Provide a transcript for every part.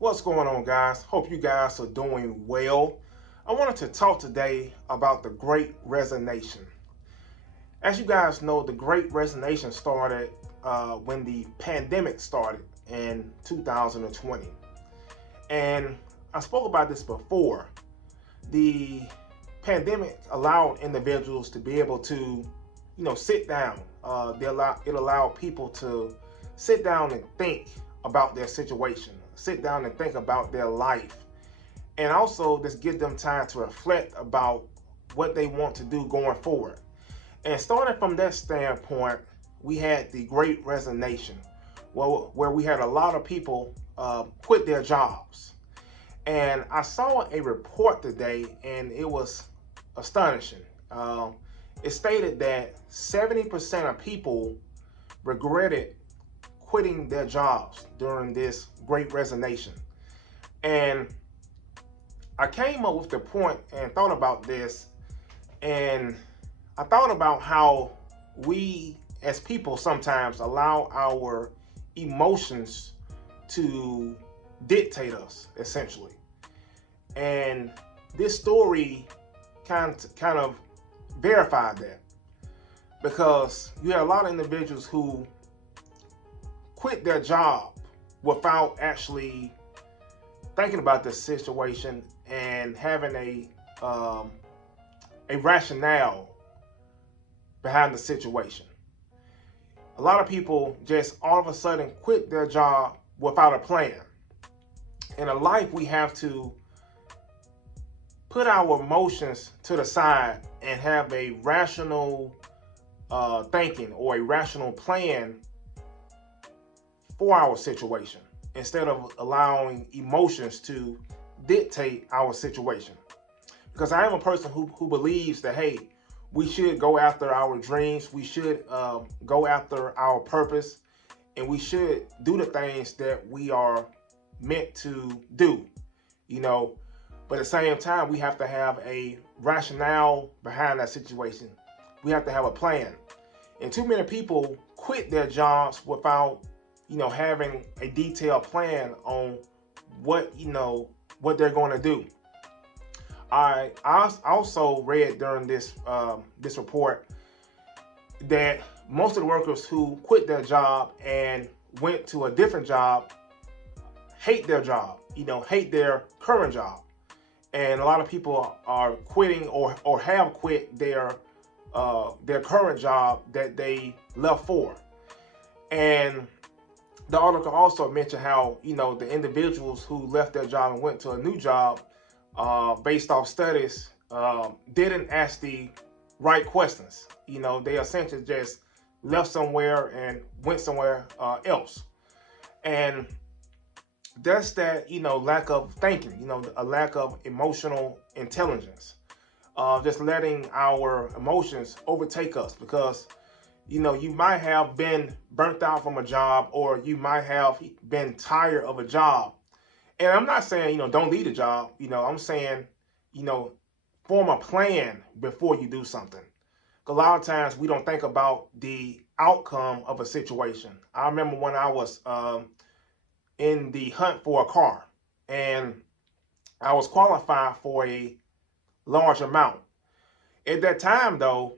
What's going on, guys? Hope you guys are doing well. I wanted to talk today about the Great Resignation. As you guys know, the Great Resignation started when the pandemic started in 2020. And I spoke about this before. The pandemic allowed individuals to be able to, sit down. It allowed people to sit down and think about their situation, sit down and think about their life, and also just give them time to reflect about what they want to do going forward. And starting from that standpoint, we had the Great Resignation, where we had a lot of people quit their jobs. And I saw a report today, and it was astonishing. It stated that 70% of people regretted quitting their jobs during this Great Resignation. And I came up with the point and thought about this, and I thought about how we as people sometimes allow our emotions to dictate us, essentially. And this story kind of verified that, because you had a lot of individuals who quit their job without actually thinking about the situation and having a rationale behind the situation. A lot of people just all of a sudden quit their job without a plan. In a life, we have to put our emotions to the side and have a rational thinking or a rational plan for our situation, instead of allowing emotions to dictate our situation. Because I am a person who believes that, hey, we should go after our dreams, we should go after our purpose, and we should do the things that we are meant to do, But at the same time, we have to have a rationale behind that situation. We have to have a plan. And too many people quit their jobs without, having a detailed plan on what they're going to do. I also read during this report that most of the workers who quit their job and went to a different job hate their job, hate their current job. And a lot of people are quitting or have quit their current job that they left for. And the article also mentioned how, the individuals who left their job and went to a new job based off studies didn't ask the right questions. They essentially just left somewhere and went somewhere else. And that's that, lack of thinking, a lack of emotional intelligence, just letting our emotions overtake us, because, you might have been burnt out from a job, or you might have been tired of a job. And I'm not saying, don't leave a job, I'm saying, form a plan before you do something. A lot of times we don't think about the outcome of a situation. I remember when I was in the hunt for a car, and I was qualified for a large amount. At that time, though,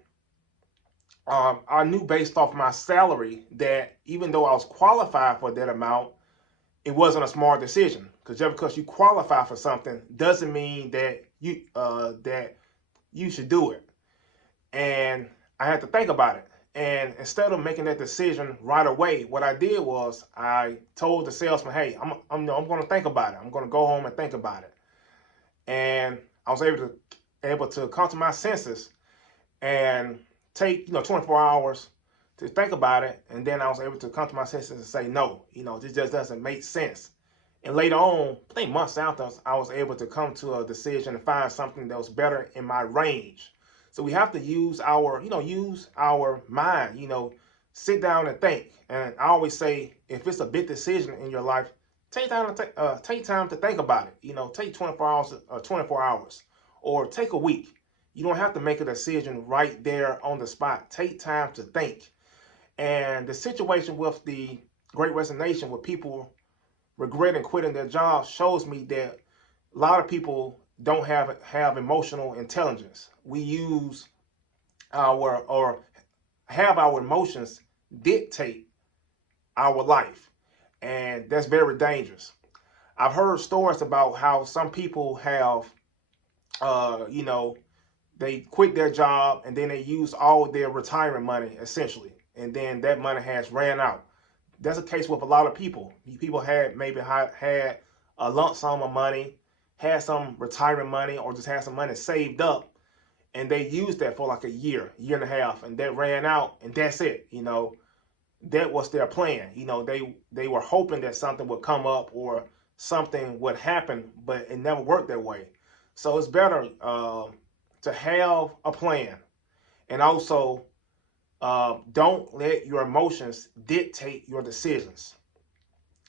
I knew based off my salary that even though I was qualified for that amount, it wasn't a smart decision. Because just because you qualify for something doesn't mean that you should do it. And I had to think about it. And instead of making that decision right away, what I did was I told the salesman, "Hey, I'm going to think about it. I'm going to go home and think about it." And I was able to come to my senses and take 24 hours to think about it. And then I was able to come to my senses and say, no, this just doesn't make sense. And later on, I think months after, I was able to come to a decision and find something that was better in my range. So we have to use our mind, sit down and think. And I always say, if it's a big decision in your life, take time to think about it. Take 24 hours, or take a week. You don't have to make a decision right there on the spot. Take time to think. And the situation with the Great Resignation, with people regretting quitting their job shows me that a lot of people don't have emotional intelligence. We use or have our emotions dictate our life, and that's very dangerous. I've heard stories about how some people have, you know, they quit their job and then they use all their retirement money essentially, and then that money has ran out. That's the case with a lot of people. People had maybe had a lump sum of money, had some retirement money, or just had some money saved up, and they used that for like a year, year and a half, and that ran out, and that's it. You know, that was their plan. You know, they were hoping that something would come up or something would happen, but it never worked that way. So it's better to have a plan, and also don't let your emotions dictate your decisions,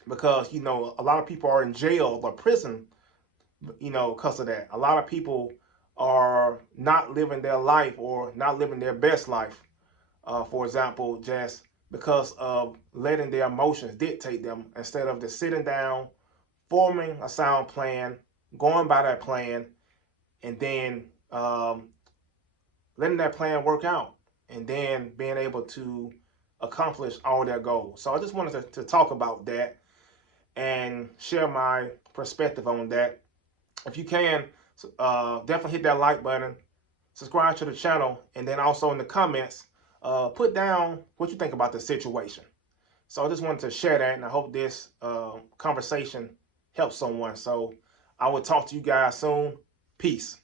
because you know a lot of people are in jail or prison, you know, because of that. A lot of people are not living their life or not living their best life, for example, just because of letting their emotions dictate them instead of just sitting down, forming a sound plan, going by that plan, and then letting that plan work out, and then being able to accomplish all their goals. So I just wanted to talk about that and share my perspective on that. If you can, definitely hit that like button, subscribe to the channel, and then also in the comments, put down what you think about the situation. So I just wanted to share that, and I hope this conversation helps someone. So I will talk to you guys soon. Peace.